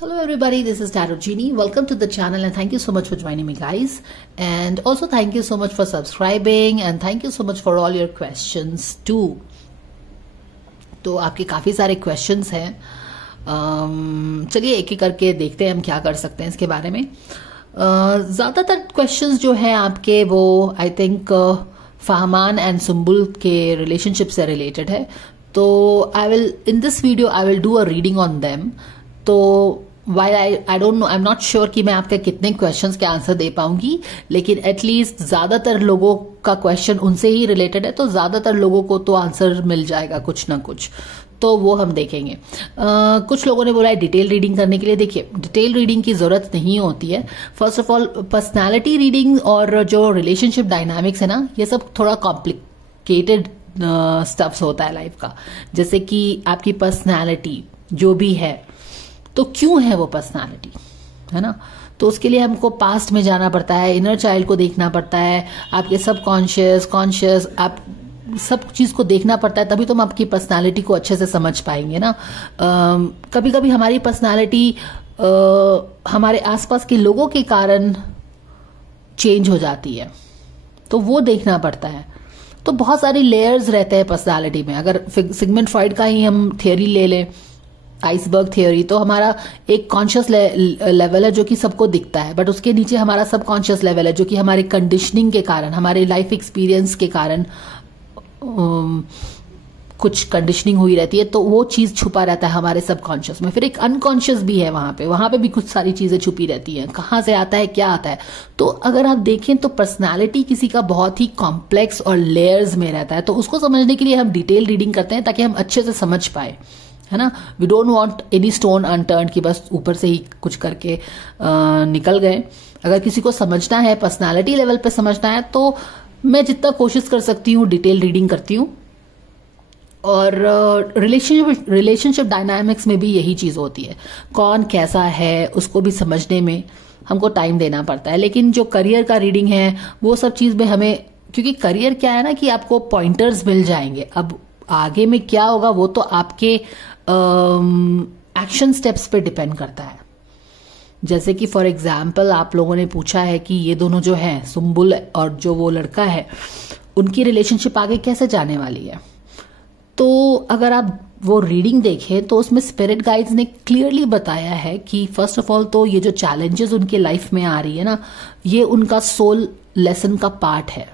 Hello everybody, this is Tarot Genie. Welcome to the channel and thank you so much for joining me guys. And also thank you so much for subscribing and thank you so much for all your questions too. तो आपके काफ़ी सारे questions हैं. चलिए एक एक करके देखते हैं हम क्या कर सकते हैं इसके बारे में. ज़्यादातर questions जो हैं आपके वो I think Fahmaan and Sumbul के रिलेशनशिप से रिलेटेड है. तो I will in this video I will do a reading on them. तो while I don't know, I am not sure कि मैं आपके कितने क्वेश्चंस के आंसर दे पाऊंगी, लेकिन एटलीस्ट ज्यादातर लोगों का क्वेश्चन उनसे ही रिलेटेड है, तो ज्यादातर लोगों को तो आंसर मिल जाएगा कुछ ना कुछ. तो वो हम देखेंगे. कुछ लोगों ने बोला है डिटेल रीडिंग करने के लिए. देखिए, डिटेल रीडिंग की जरूरत नहीं होती है. First of all personality reading और जो रिलेशनशिप डायनामिक्स है ना, ये सब थोड़ा कॉम्प्लिकेटेड स्टफ्स होता है लाइफ का. जैसे कि आपकी पर्सनैलिटी जो भी है, तो क्यों है वो पर्सनालिटी, है ना. तो उसके लिए हमको पास्ट में जाना पड़ता है, इनर चाइल्ड को देखना पड़ता है, आपके सबकॉन्शियस कॉन्शियस, आप सब चीज को देखना पड़ता है, तभी तो हम आपकी पर्सनालिटी को अच्छे से समझ पाएंगे ना. कभी कभी हमारी पर्सनालिटी हमारे आसपास के लोगों के कारण चेंज हो जाती है, तो वो देखना पड़ता है. तो बहुत सारी लेयर्स रहते हैं पर्सनालिटी में. अगर सिगमंड फ्रॉइड का ही हम थियोरी ले लें, आइसबर्ग थियोरी, तो हमारा एक कॉन्शियस लेवल है जो कि सबको दिखता है, बट उसके नीचे हमारा सबकॉन्शियस लेवल है जो कि हमारे कंडीशनिंग के कारण, हमारे लाइफ एक्सपीरियंस के कारण कुछ कंडीशनिंग हुई रहती है, तो वो चीज छुपा रहता है हमारे सबकॉन्शियस में. फिर एक अनकॉन्शियस भी है, वहां पे भी कुछ सारी चीजें छुपी रहती हैं. कहाँ से आता है, क्या आता है. तो अगर आप देखें तो पर्सनालिटी किसी का बहुत ही कॉम्प्लेक्स और लेयर्स में रहता है. तो उसको समझने के लिए हम डिटेल रीडिंग करते हैं ताकि हम अच्छे से समझ पाए, है ना. We don't want any stone unturned कि बस ऊपर से ही कुछ करके निकल गए. अगर किसी को समझना है, पर्सनालिटी लेवल पे समझना है, तो मैं जितना कोशिश कर सकती हूँ डिटेल रीडिंग करती हूँ. और रिलेशनशिप डायनामिक्स में भी यही चीज होती है. कौन कैसा है उसको भी समझने में हमको टाइम देना पड़ता है. लेकिन जो करियर का रीडिंग है वो सब चीज में हमें, क्योंकि करियर क्या है ना कि आपको पॉइंटर्स मिल जाएंगे. अब आगे में क्या होगा वो तो आपके एक्शन स्टेप्स पे डिपेंड करता है. जैसे कि फॉर एग्जाम्पल आप लोगों ने पूछा है कि ये दोनों जो हैं, सुम्बुल और जो वो लड़का है, उनकी रिलेशनशिप आगे कैसे जाने वाली है. तो अगर आप वो रीडिंग देखें तो उसमें स्पिरिट गाइड्स ने क्लियरली बताया है कि फर्स्ट ऑफ ऑल तो ये जो चैलेंजेस उनके लाइफ में आ रही है ना, ये उनका सोल लेसन का पार्ट है.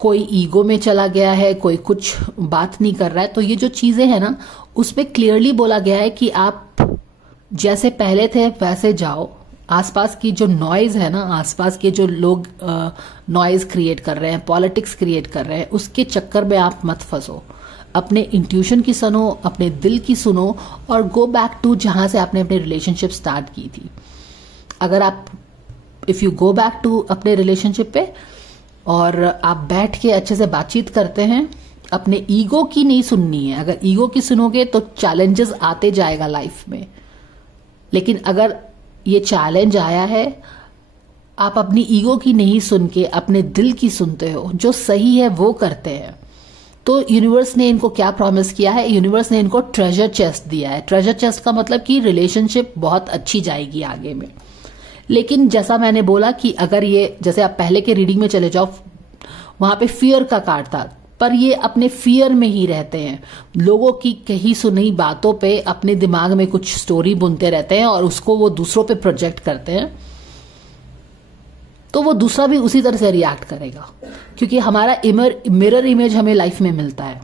कोई ईगो में चला गया है, कोई कुछ बात नहीं कर रहा है. तो ये जो चीजें हैं ना, उसमें क्लियरली बोला गया है कि आप जैसे पहले थे वैसे जाओ. आसपास की जो नॉइज है ना, आसपास के जो लोग नॉइज क्रिएट कर रहे हैं, पॉलिटिक्स क्रिएट कर रहे हैं, उसके चक्कर में आप मत फंसो. अपने इंट्यूशन की सुनो, अपने दिल की सुनो और गो बैक टू जहां से आपने अपने रिलेशनशिप स्टार्ट की थी. अगर आप if you go back to अपने रिलेशनशिप पे और आप बैठ के अच्छे से बातचीत करते हैं, अपने ईगो की नहीं सुननी है. अगर ईगो की सुनोगे तो चैलेंजेस आते जाएगा लाइफ में. लेकिन अगर ये चैलेंज आया है, आप अपनी ईगो की नहीं सुन के अपने दिल की सुनते हो, जो सही है वो करते हैं, तो यूनिवर्स ने इनको क्या प्रॉमिस किया है. यूनिवर्स ने इनको ट्रेजर चेस्ट दिया है. ट्रेजर चेस्ट का मतलब कि रिलेशनशिप बहुत अच्छी जाएगी आगे में. लेकिन जैसा मैंने बोला कि अगर ये, जैसे आप पहले के रीडिंग में चले जाओ, वहां पे फियर का कार्ड था, पर ये अपने फियर में ही रहते हैं. लोगों की कही सुनी बातों पे अपने दिमाग में कुछ स्टोरी बुनते रहते हैं और उसको वो दूसरों पे प्रोजेक्ट करते हैं. तो वो दूसरा भी उसी तरह से रिएक्ट करेगा, क्योंकि हमारा मिरर इमेज हमें लाइफ में मिलता है.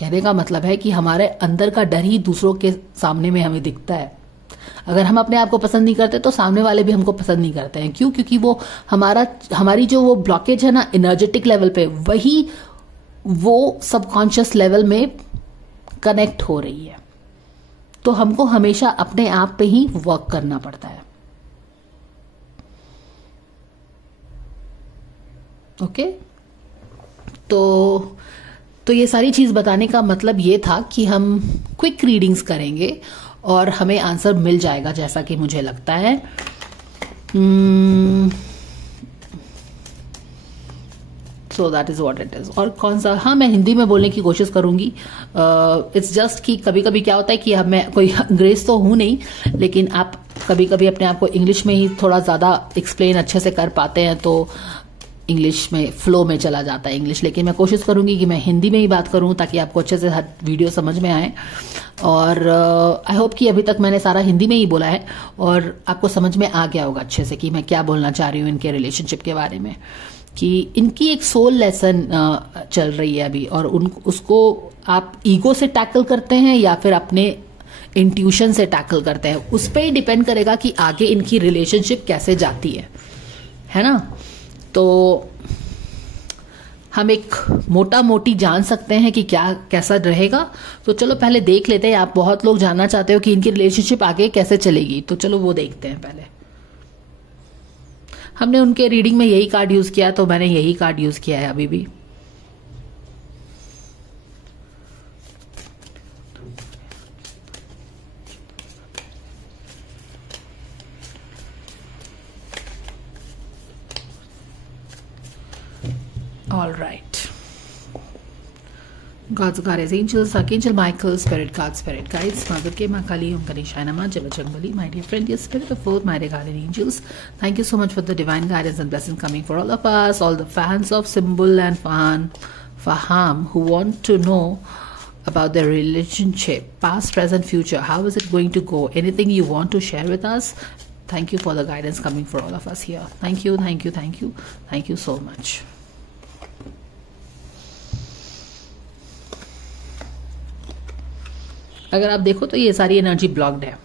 कहने का मतलब है कि हमारे अंदर का डर ही दूसरों के सामने में हमें दिखता है. अगर हम अपने आप को पसंद नहीं करते तो सामने वाले भी हमको पसंद नहीं करते हैं. क्यों? क्योंकि वो हमारी जो वो ब्लॉकेज है ना एनर्जेटिक लेवल पे, वही वो सबकॉन्शियस लेवल में कनेक्ट हो रही है. तो हमको हमेशा अपने आप पे ही वर्क करना पड़ता है. ओके, तो ये सारी चीज बताने का मतलब ये था कि हम क्विक रीडिंग्स करेंगे और हमें आंसर मिल जाएगा, जैसा कि मुझे लगता है. So that is what it is. और कौन सा, हाँ मैं हिंदी में बोलने की कोशिश करूंगी। इट्स जस्ट कि कभी कभी क्या होता है कि अब मैं कोई अंग्रेज तो हूं नहीं, लेकिन आप कभी कभी अपने आप को इंग्लिश में ही थोड़ा ज्यादा एक्सप्लेन अच्छे से कर पाते हैं, तो इंग्लिश में फ्लो में चला जाता है इंग्लिश। लेकिन मैं कोशिश करूंगी कि मैं हिंदी में ही बात करूं ताकि आपको अच्छे से हर वीडियो समझ में आए। और आई होप कि अभी तक मैंने सारा हिंदी में ही बोला है और आपको समझ में आ गया होगा अच्छे से कि मैं क्या बोलना चाह रही हूँ इनके रिलेशनशिप के बारे में, कि इनकी एक सोल लेसन चल रही है अभी, और उसको आप ईगो से टैकल करते हैं या फिर अपने इंट्यूशन से टैकल करते हैं, उस पर ही डिपेंड करेगा कि आगे इनकी रिलेशनशिप कैसे जाती है ना। तो हम एक मोटा मोटी जान सकते हैं कि क्या कैसा रहेगा। तो चलो पहले देख लेते हैं। आप बहुत लोग जानना चाहते हो कि इनकी रिलेशनशिप आगे कैसे चलेगी, तो चलो वो देखते हैं। पहले हमने उनके रीडिंग में यही कार्ड यूज किया, तो मैंने यही कार्ड यूज किया है अभी भी। All right. God's goddess, angels, Archangel Michael, spirit guides, Mother K, Makali, Om Ganesha Namah, Java Jangbali, my dear friend, dear spirit of both, my dear guardian angels. Thank you so much for the divine guidance and blessings coming for all of us, all the fans of Symbol and Faham who want to know about their relationship, past, present, future. How is it going to go? Anything you want to share with us? Thank you for the guidance coming for all of us here. Thank you, thank you, thank you, thank you so much. अगर आप देखो तो ये सारी energy blocked है।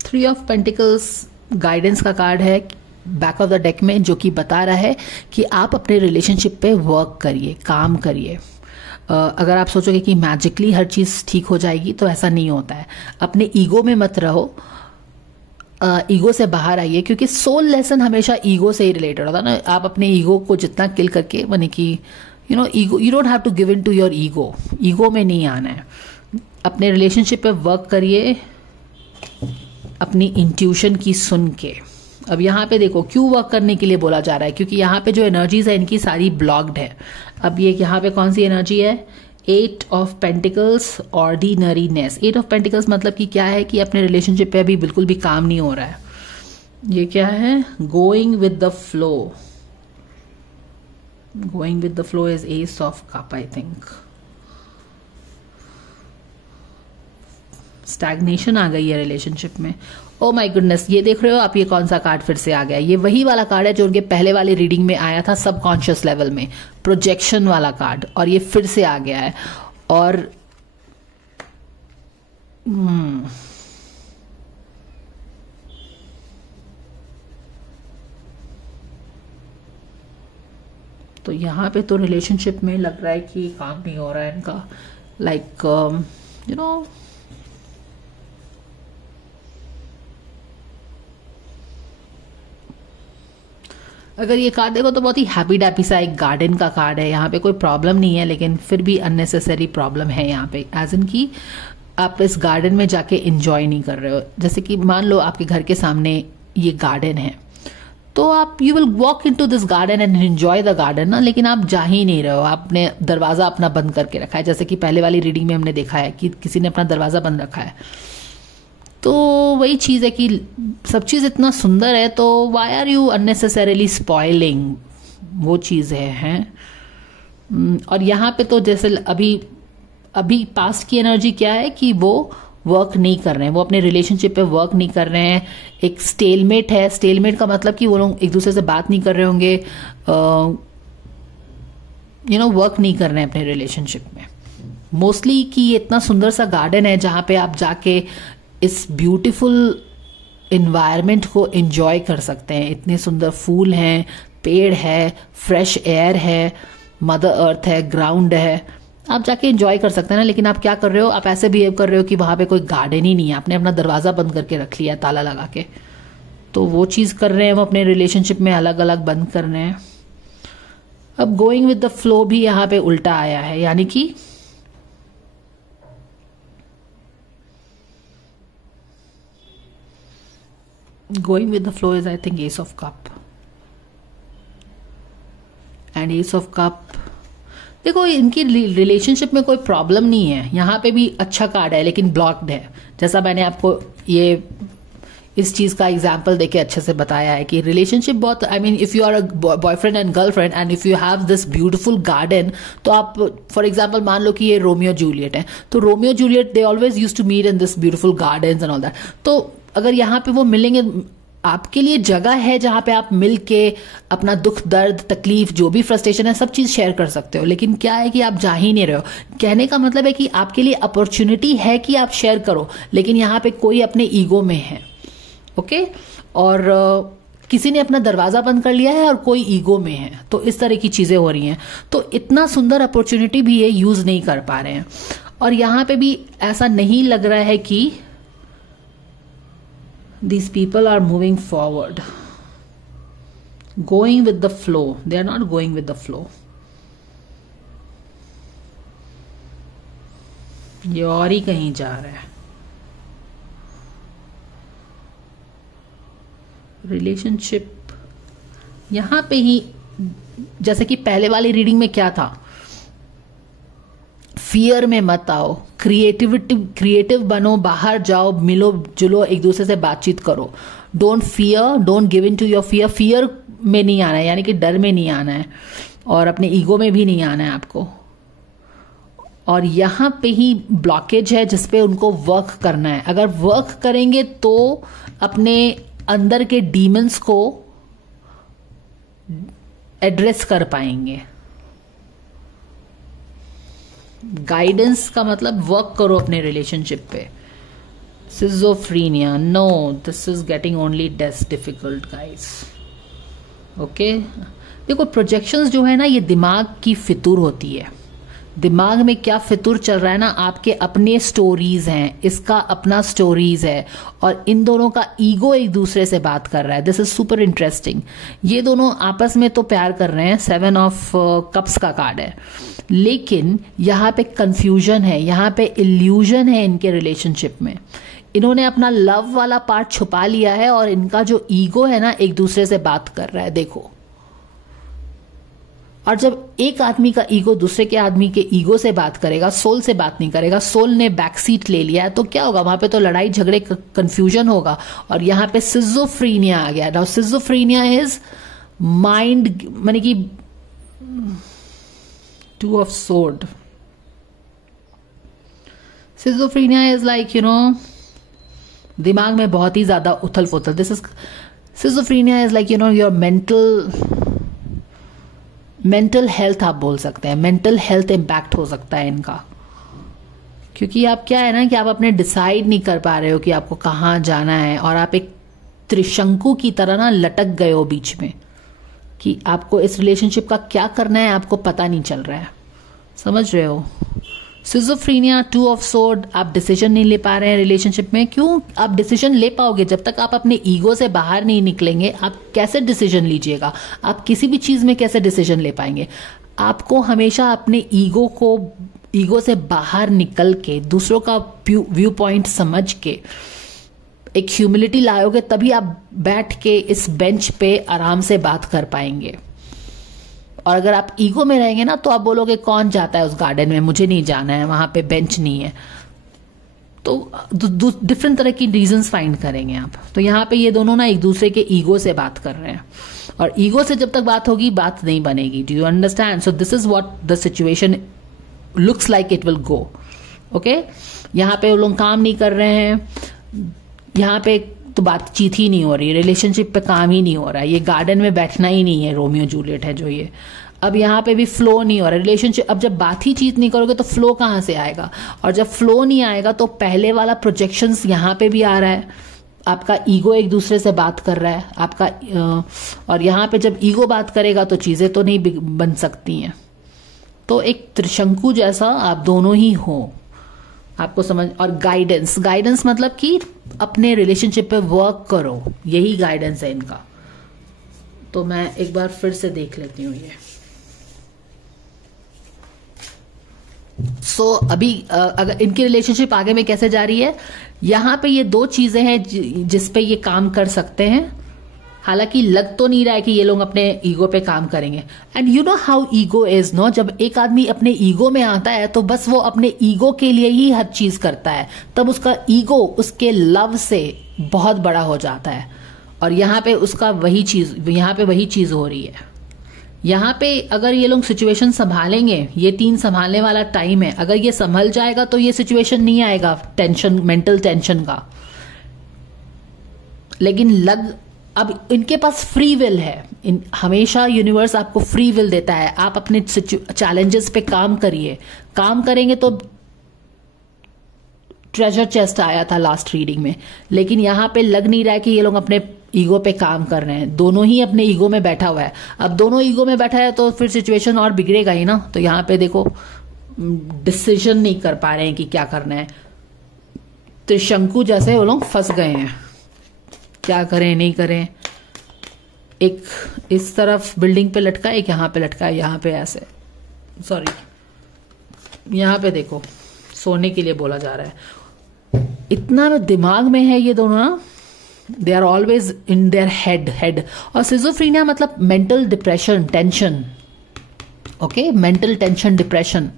3 of pentacles guidance का card है back of the deck में, जो कि बता रहा है कि आप अपने रिलेशनशिप पे वर्क करिए, काम करिए। अगर आप सोचोगे कि मैजिकली हर चीज ठीक हो जाएगी, तो ऐसा नहीं होता है। अपने ईगो में मत रहो, ईगो से बाहर आइए, क्योंकि सोल लेसन हमेशा ईगो से ही रिलेटेड होता है ना। आप अपने ईगो को जितना किल करके, माने कि ego, you don't have to give in to your ego में नहीं आना है। अपने रिलेशनशिप पे वर्क करिए अपनी इंट्यूशन की सुन के। अब यहाँ पे देखो क्यों वर्क करने के लिए बोला जा रहा है, क्योंकि यहाँ पे जो एनर्जीज है इनकी सारी ब्लॉक्ड है। अब ये यहाँ पे कौन सी एनर्जी है? 8 of pentacles, ordinariness. 8 of pentacles मतलब कि क्या है कि अपने रिलेशनशिप पे अभी बिल्कुल भी काम नहीं हो रहा है। ये क्या है? Going with the flow. Going with the flow is Ace of Cup, I think. Stagnation आ गई है रिलेशनशिप में। ओ माय गुडनेस, ये देख रहे हो आप, ये कौन सा कार्ड फिर से आ गया? ये वही वाला कार्ड है जो उनके पहले वाली रीडिंग में आया था, सबकॉन्शियस लेवल में, प्रोजेक्शन वाला कार्ड, और ये फिर से आ गया है। और तो यहाँ पे तो रिलेशनशिप में लग रहा है कि काम नहीं हो रहा है इनका, लाइक यू नो अगर ये कार्ड देखो तो बहुत ही हैप्पी डैपी सा एक गार्डन का कार्ड है। यहाँ पे कोई प्रॉब्लम नहीं है, लेकिन फिर भी अननेसेसरी प्रॉब्लम है यहाँ पे, एज इन की आप इस गार्डन में जाके एंजॉय नहीं कर रहे हो। जैसे कि मान लो आपके घर के सामने ये गार्डन है, तो आप you will walk in to this garden and enjoy the garden ना, लेकिन आप जा ही नहीं रहे हो। आपने दरवाजा अपना बंद करके रखा है, जैसे कि पहले वाली रीडिंग में हमने देखा है कि किसी ने अपना दरवाजा बंद रखा है। तो वही चीज है कि सब चीज इतना सुंदर है, तो why are you unnecessarily spoiling, वो चीज है। और यहाँ पे तो जैसे अभी पास्ट की एनर्जी क्या है कि वो वर्क नहीं कर रहे हैं, वो अपने रिलेशनशिप पे वर्क नहीं कर रहे हैं। एक स्टेलमेट है। स्टेलमेट का मतलब कि वो लोग एक दूसरे से बात नहीं कर रहे होंगे, वर्क नहीं कर रहे हैं अपने रिलेशनशिप में मोस्टली। कि ये इतना सुंदर सा गार्डन है जहां पे आप जाके इस ब्यूटीफुल इन्वायरमेंट को एंजॉय कर सकते हैं। इतने सुंदर फूल हैं, पेड़ है, फ्रेश एयर है, मदर अर्थ है, ग्राउंड है, आप जाके एंजॉय कर सकते हैं ना। लेकिन आप क्या कर रहे हो? आप ऐसे बिहेव कर रहे हो कि वहां पे कोई गार्डन ही नहीं है, आपने अपना दरवाजा बंद करके रख लिया ताला लगा के। तो वो चीज कर रहे हैं वो अपने रिलेशनशिप में, अलग अलग बंद कर रहे हैं। अब गोइंग विद द फ्लो भी यहाँ पे उल्टा आया है, यानी कि going with the flow is I think S of cup. And S of cup. देखो इनकी रिलेशनशिप में कोई प्रॉब्लम नहीं है, यहाँ पे भी अच्छा कार्ड है लेकिन ब्लॉक्ड है। जैसा मैंने आपको ये इस चीज का एग्जाम्पल देके अच्छे से बताया है कि रिलेशनशिप बहुत, I mean if you are a boyfriend and girlfriend and if you have this beautiful garden, तो आप फॉर एग्जाम्पल मान लो कि ये रोमियो जूलियट है, तो Romeo Juliet they always use to meet in this beautiful gardens and all that. तो अगर यहाँ पे वो मिलेंगे, आपके लिए जगह है जहां पे आप मिल के अपना दुख दर्द तकलीफ जो भी फ्रस्ट्रेशन है सब चीज शेयर कर सकते हो। लेकिन क्या है कि आप जा ही नहीं रहे हो। कहने का मतलब है कि आपके लिए अपॉर्चुनिटी है कि आप शेयर करो, लेकिन यहाँ पे कोई अपने ईगो में है, ओके और किसी ने अपना दरवाजा बंद कर लिया है और कोई ईगो में है, तो इस तरह की चीजें हो रही हैं। तो इतना सुंदर अपॉर्चुनिटी भी ये यूज नहीं कर पा रहे हैं। और यहाँ पे भी ऐसा नहीं लग रहा है कि these people are moving forward, going with the flow. They are not going with the flow. ये और ही कहीं जा रहा है। रिलेशनशिप यहां पे ही, जैसे कि पहले वाली रीडिंग में क्या था, फियर में मत आओ, क्रिएटिव बनो, बाहर जाओ, मिलो जुलो, एक दूसरे से बातचीत करो। Don't fear, don't give in to your fear. Fear में नहीं आना है, यानी कि डर में नहीं आना है, और अपने ईगो में भी नहीं आना है आपको। और यहां पे ही ब्लॉकेज है जिसपे उनको वर्क करना है। अगर वर्क करेंगे तो अपने अंदर के डीमंस को एड्रेस कर पाएंगे। गाइडेंस का मतलब वर्क करो अपने रिलेशनशिप पे। Schizophrenia, no, this is getting only डेस डिफिकल्ट गाइस, ओके। देखो प्रोजेक्शंस जो है ना, ये दिमाग की फितूर होती है। दिमाग में क्या फितूर चल रहा है ना, आपके अपने स्टोरीज हैं, इसका अपना स्टोरीज है, और इन दोनों का ईगो एक दूसरे से बात कर रहा है। This is super interesting. ये दोनों आपस में तो प्यार कर रहे हैं, 7 ऑफ कप्स का कार्ड है, लेकिन यहाँ पे कंफ्यूजन है, यहाँ पे इल्यूजन है इनके रिलेशनशिप में। इन्होंने अपना लव वाला पार्ट छुपा लिया है और इनका जो ईगो है ना एक दूसरे से बात कर रहा है, देखो। और जब एक आदमी का ईगो दूसरे के आदमी के ईगो से बात करेगा, सोल से बात नहीं करेगा, सोल ने बैक सीट ले लिया है, तो क्या होगा वहां पे? तो लड़ाई झगड़े कंफ्यूजन होगा। और यहाँ पे सिजोफ्रीनिया आ गया। नाउ सिजोफ्रीनिया इज माइंड, माने कि 2 of sword. सिजोफ्रीनिया is like, you know, दिमाग में बहुत ही ज्यादा उथल पुथल। This is सिजोफ्रीनिया is like, you know, your mental health आप बोल सकते हैं। मेंटल हेल्थ इम्पैक्ट हो सकता है इनका, क्योंकि आप क्या है ना कि आप अपने डिसाइड नहीं कर पा रहे हो कि आपको कहाँ जाना है, और आप एक त्रिशंकु की तरह ना लटक गए हो बीच में कि आपको इस रिलेशनशिप का क्या करना है, आपको पता नहीं चल रहा है। समझ रहे हो? सिजोफ्रीनिया, 2 ऑफ सोर्ड, आप डिसीजन नहीं ले पा रहे हैं रिलेशनशिप में। क्यों? आप डिसीजन ले पाओगे जब तक आप अपने ईगो से बाहर नहीं निकलेंगे। आप कैसे डिसीजन लीजिएगा? आप किसी भी चीज में कैसे डिसीजन ले पाएंगे? आपको हमेशा अपने ईगो से बाहर निकल के दूसरों का व्यू पॉइंट समझ के एक ह्यूमिलिटी लाओगे, तभी आप बैठ के इस बेंच पे आराम से बात कर पाएंगे। और अगर आप ईगो में रहेंगे ना, तो आप बोलोगे कौन जाता है उस गार्डन में, मुझे नहीं जाना है, वहां पे बेंच नहीं है। तो डिफरेंट तरह की रीजंस फाइंड करेंगे आप। तो यहाँ पे ये दोनों ना एक दूसरे के ईगो से बात कर रहे हैं, और ईगो से जब तक बात होगी बात नहीं बनेगी। Do you understand? So this is what the situation looks like it will go, okay. यहाँ पे वो लोग काम नहीं कर रहे हैं, यहाँ पे तो बातचीत ही नहीं हो रही, रिलेशनशिप पे काम ही नहीं हो रहा है, ये गार्डन में बैठना ही नहीं है, रोमियो जूलियट है जो ये। अब यहाँ पे भी फ्लो नहीं हो रहा रिलेशनशिप। अब जब बात ही चीत नहीं करोगे तो फ्लो कहाँ से आएगा? और जब फ्लो नहीं आएगा तो पहले वाला प्रोजेक्शंस यहाँ पे भी आ रहा है, आपका ईगो एक दूसरे से बात कर रहा है आपका, और यहाँ पे जब ईगो बात करेगा तो चीजें तो नहीं बन सकती हैं। तो एक त्रिशंकु जैसा आप दोनों ही हो, आपको समझ। और गाइडेंस मतलब कि अपने रिलेशनशिप पे वर्क करो, यही गाइडेंस है इनका। तो मैं एक बार फिर से देख लेती हूँ ये। सो अभी अगर इनकी रिलेशनशिप आगे में कैसे जा रही है, यहाँ पे ये 2 चीजें हैं जिस पे ये काम कर सकते हैं। हालांकि लग तो नहीं रहा है कि ये लोग अपने ईगो पे काम करेंगे। And you know how ego is no, जब एक आदमी अपने ईगो में आता है तो बस वो अपने ईगो के लिए ही हर चीज करता है, तब उसका ईगो उसके लव से बहुत बड़ा हो जाता है। और यहाँ पे उसका वही चीज हो रही है। यहाँ पे अगर ये लोग सिचुएशन संभालेंगे, ये 3 संभालने वाला टाइम है, अगर ये संभल जाएगा तो ये सिचुएशन नहीं आएगा टेंशन, मेंटल टेंशन का। लेकिन अब इनके पास फ्री विल है। हमेशा यूनिवर्स आपको फ्री विल देता है। आप अपने चैलेंजेस पे काम करिए, काम करेंगे तो ट्रेजर चेस्ट आया था लास्ट रीडिंग में, लेकिन यहां पे लग नहीं रहा है कि ये लोग अपने ईगो पे काम कर रहे हैं। दोनों ही अपने ईगो में बैठा हुआ है। अब दोनों ईगो में बैठा है तो फिर सिचुएशन और बिगड़ेगा ही ना। तो यहां पे देखो डिसीजन नहीं कर पा रहे हैं कि क्या करना है। त्रिशंकु जैसे वो लोग फंस गए हैं, क्या करें नहीं करें। एक इस तरफ बिल्डिंग पे लटका है, एक यहां पे लटका है, यहां पे ऐसे, सॉरी यहां पे देखो सोने के लिए बोला जा रहा है। इतना दिमाग में है ये दोनों ना, they are always in their head. और सिजोफ्रीनिया मतलब mental depression, tension, okay, mental tension, depression.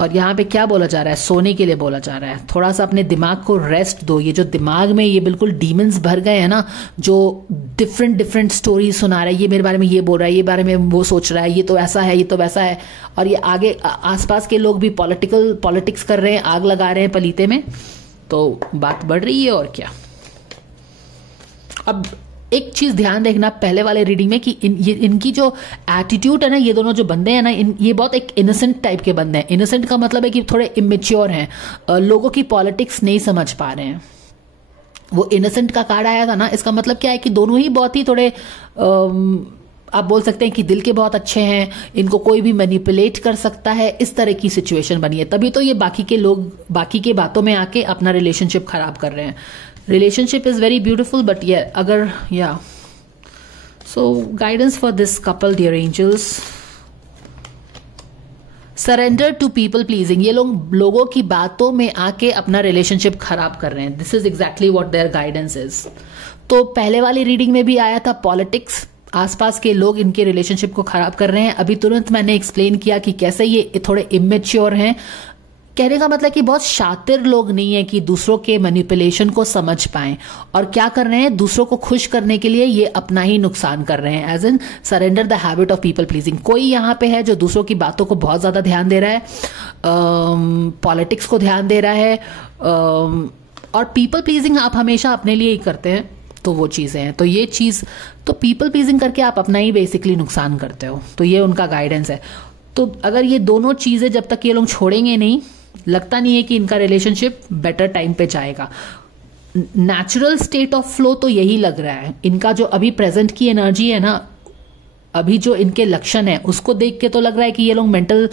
और यहां पे क्या बोला जा रहा है, सोने के लिए बोला जा रहा है। थोड़ा सा अपने दिमाग को रेस्ट दो। ये जो दिमाग में ये बिल्कुल डीमंस भर गए हैं ना, जो डिफरेंट स्टोरी सुना रहा है, ये मेरे बारे में ये बोल रहा है, ये बारे में वो सोच रहा है, ये तो ऐसा है, ये तो वैसा है। और ये आगे आसपास के लोग भी पॉलिटिक्स कर रहे हैं, आग लगा रहे हैं पलीते में, तो बात बढ़ रही है और क्या। अब एक चीज ध्यान देखना पहले वाले रीडिंग में कि इनकी जो एटीट्यूड है ना, ये दोनों जो बंदे हैं ना, ये बहुत एक इनोसेंट टाइप के बंदे हैं। इनोसेंट का मतलब है कि थोड़े इमेच्योर हैं, लोगों की पॉलिटिक्स नहीं समझ पा रहे हैं। वो इनोसेंट का कार्ड आया था ना, इसका मतलब क्या है कि दोनों ही बहुत ही थोड़े आप बोल सकते हैं कि दिल के बहुत अच्छे हैं, इनको कोई भी मैनिपुलेट कर सकता है, इस तरह की सिचुएशन बनी है। तभी तो ये बाकी के बातों में आके अपना रिलेशनशिप खराब कर रहे हैं। Relationship is very beautiful, but so guidance for this couple, dear angels. Surrender to people pleasing. ये लोगों की बातों में आके अपना रिलेशनशिप खराब कर रहे हैं। This is exactly what their guidance is. तो पहले वाली रीडिंग में भी आया था पॉलिटिक्स, आसपास के लोग इनके रिलेशनशिप को खराब कर रहे हैं। अभी तुरंत मैंने एक्सप्लेन किया कि कैसे ये थोड़े इमेच्योर हैं। कहने का मतलब कि बहुत शातिर लोग नहीं है कि दूसरों के मैनिपुलेशन को समझ पाएं, और क्या कर रहे हैं, दूसरों को खुश करने के लिए ये अपना ही नुकसान कर रहे हैं। As in surrender the habit of people pleasing. कोई यहाँ पे है जो दूसरों की बातों को बहुत ज्यादा ध्यान दे रहा है, पॉलिटिक्स को ध्यान दे रहा है, और पीपल प्लीजिंग आप हमेशा अपने लिए ही करते हैं, तो वो चीजें हैं। तो ये चीज, तो पीपल प्लीजिंग करके आप अपना ही बेसिकली नुकसान करते हो। तो ये उनका गाइडेंस है। तो अगर ये दोनों चीजें जब तक ये लोग छोड़ेंगे नहीं, लगता नहीं है कि इनका रिलेशनशिप बेटर टाइम पे जाएगा। नेचुरल स्टेट ऑफ फ्लो तो यही लग रहा है। इनका जो अभी प्रेजेंट की एनर्जी है ना, अभी जो इनके लक्षण है, उसको देख के तो लग रहा है कि ये लोग मेंटल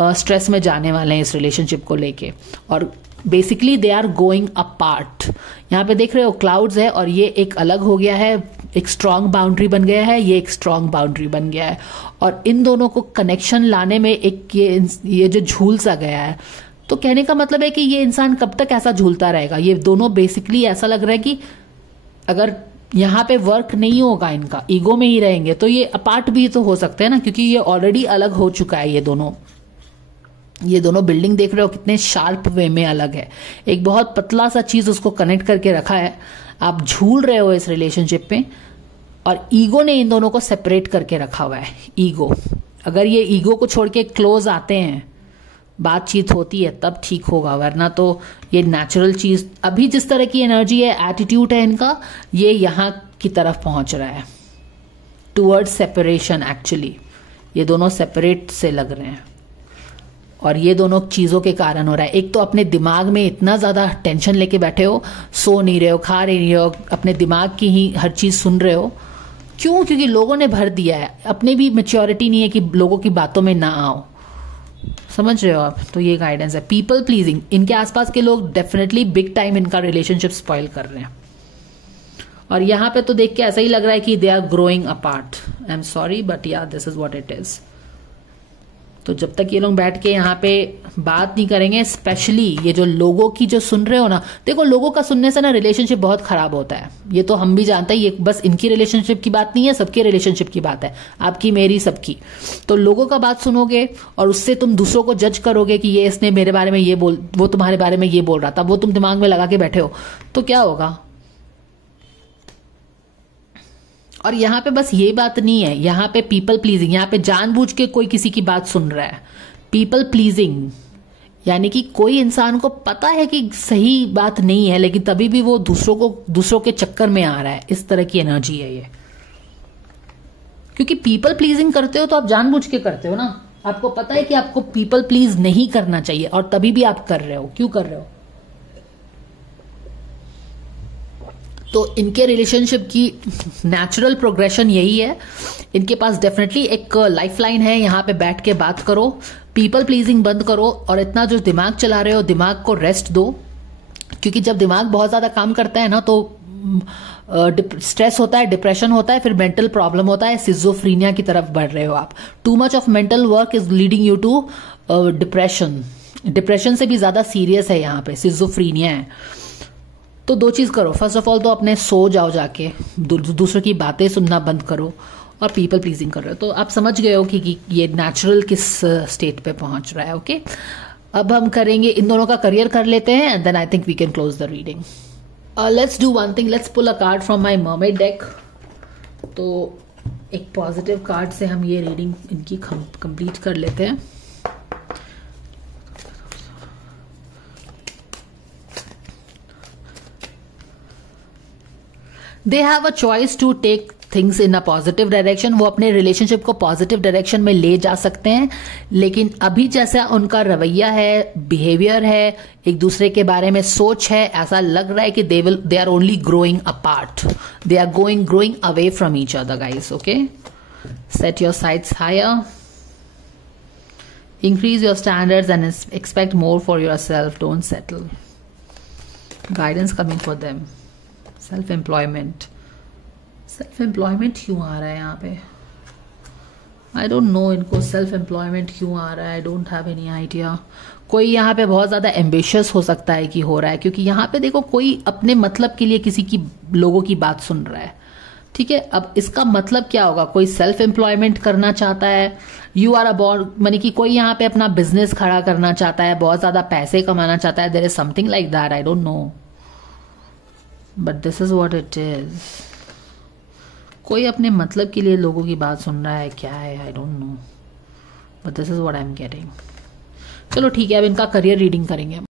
स्ट्रेस में जाने वाले हैं इस रिलेशनशिप को लेके, और basically they are going apart. यहाँ पे देख रहे हो क्लाउड्स है, और ये एक अलग हो गया है, एक स्ट्रांग बाउंड्री बन गया है, ये एक स्ट्रांग बाउंड्री बन गया है। और इन दोनों को कनेक्शन लाने में एक ये जो झूल सा गया है, तो कहने का मतलब है कि ये इंसान कब तक ऐसा झूलता रहेगा। ये दोनों बेसिकली ऐसा लग रहा है कि अगर यहाँ पे वर्क नहीं होगा, इनका ईगो में ही रहेंगे, तो ये अपार्ट भी तो हो सकते हैं ना, क्योंकि ये ऑलरेडी अलग हो चुका है। ये दोनों बिल्डिंग देख रहे हो कितने शार्प वे में अलग है। एक बहुत पतला सा चीज उसको कनेक्ट करके रखा है। आप झूल रहे हो इस रिलेशनशिप में, और ईगो ने इन दोनों को सेपरेट करके रखा हुआ है। ईगो, अगर ये ईगो को छोड़ के क्लोज आते हैं, बातचीत होती है, तब ठीक होगा, वरना तो ये नेचुरल चीज, अभी जिस तरह की एनर्जी है, एटीट्यूड है इनका, ये यहां की तरफ पहुंच रहा है, टुवर्ड्स सेपरेशन। एक्चुअली ये दोनों सेपरेट से लग रहे हैं, और ये दोनों चीजों के कारण हो रहा है। एक तो अपने दिमाग में इतना ज्यादा टेंशन लेके बैठे हो, सो नहीं रहे हो, खा नहीं रहे हो, अपने दिमाग की ही हर चीज सुन रहे हो। क्यों? क्योंकि लोगों ने भर दिया है। अपने भी मैच्योरिटी नहीं है कि लोगों की बातों में ना आओ। समझ रहे हो आप? तो ये गाइडेंस है। पीपल प्लीजिंग, इनके आसपास के लोग डेफिनेटली बिग टाइम इनका रिलेशनशिप स्पॉइल कर रहे हैं। और यहाँ पे तो देख के ऐसा ही लग रहा है कि they are growing apart. I am sorry but yeah this is what it is. तो जब तक ये लोग बैठ के यहाँ पे बात नहीं करेंगे, स्पेशली ये जो लोगों की जो सुन रहे हो ना, देखो लोगों का सुनने से ना रिलेशनशिप बहुत खराब होता है, ये तो हम भी जानते हैं। ये बस इनकी रिलेशनशिप की बात नहीं है, सबके रिलेशनशिप की बात है, आपकी मेरी सबकी। तो लोगों का बात सुनोगे और उससे तुम दूसरों को जज करोगे कि ये इसने मेरे बारे में ये बोल, वो तुम्हारे बारे में ये बोल रहा था, वो तुम दिमाग में लगा के बैठे हो, तो क्या होगा। और यहाँ पे बस ये बात नहीं है, यहाँ पे पीपल प्लीजिंग, यहाँ पे जानबूझ के कोई किसी की बात सुन रहा है। पीपल प्लीजिंग यानी कि कोई इंसान को पता है कि सही बात नहीं है, लेकिन तभी भी वो दूसरों के चक्कर में आ रहा है। इस तरह की एनर्जी है ये। क्योंकि पीपल प्लीजिंग करते हो तो आप जानबूझ के करते हो ना, आपको पता है कि आपको पीपल प्लीज नहीं करना चाहिए, और तभी भी आप कर रहे हो। क्यों कर रहे हो। तो इनके रिलेशनशिप की नेचुरल प्रोग्रेशन यही है। इनके पास डेफिनेटली एक लाइफलाइन है, यहाँ पे बैठ के बात करो, पीपल प्लीजिंग बंद करो, और इतना जो दिमाग चला रहे हो दिमाग को रेस्ट दो। क्योंकि जब दिमाग बहुत ज्यादा काम करता है ना तो स्ट्रेस होता है, डिप्रेशन होता है, फिर मेंटल प्रॉब्लम होता है, सिजोफ्रीनिया की तरफ बढ़ रहे हो आप। Too much of mental work is leading you to depression. Depression से भी ज्यादा सीरियस है यहाँ पे, सिजोफ्रीनिया है। तो दो चीज करो, फर्स्ट ऑफ ऑल तो अपने सो जाओ, जाके दूसरों की बातें सुनना बंद करो, और पीपल प्लीजिंग कर रहे हो तो आप समझ गए हो कि ये नेचुरल किस स्टेट पे पहुंच रहा है। ओके, अब हम करेंगे, इन दोनों का करियर कर लेते हैं, and then I think we can close the reading. Let's do one thing, let's pull a card from my mermaid deck. तो एक पॉजिटिव कार्ड से हम ये रीडिंग इनकी कंप्लीट कर लेते हैं। They have a choice to take things in a positive direction. वो अपने रिलेशनशिप को पॉजिटिव डायरेक्शन में ले जा सकते हैं, लेकिन अभी जैसा उनका रवैया है, बिहेवियर है, एक दूसरे के बारे में सोच है, ऐसा लग रहा है कि they are only growing apart, they are growing away from each other guys. Okay, set your sights higher, increase your standards and expect more for yourself, don't settle. Guidance coming for them. Self employment क्यों आ रहा है यहाँ पे, आई don't no इनको self employment क्यों आ रहा है, I don't have any idea. कोई यहाँ पे बहुत ज्यादा एम्बिशियस हो सकता है कि हो रहा है, क्योंकि यहाँ पे देखो कोई अपने मतलब के लिए किसी की लोगों की बात सुन रहा है। ठीक है, अब इसका मतलब क्या होगा, कोई सेल्फ एम्प्लॉयमेंट करना चाहता है, यू आर अबाउट मानी कि कोई यहाँ पे अपना बिजनेस खड़ा करना चाहता है, बहुत ज्यादा पैसे कमाना चाहता है, there is something like that, I don't know, but this is what it is. कोई अपने मतलब के लिए लोगों की बात सुन रहा है, क्या है आई don't know, but this is what I am getting. चलो ठीक है, अब इनका करियर रीडिंग करेंगे।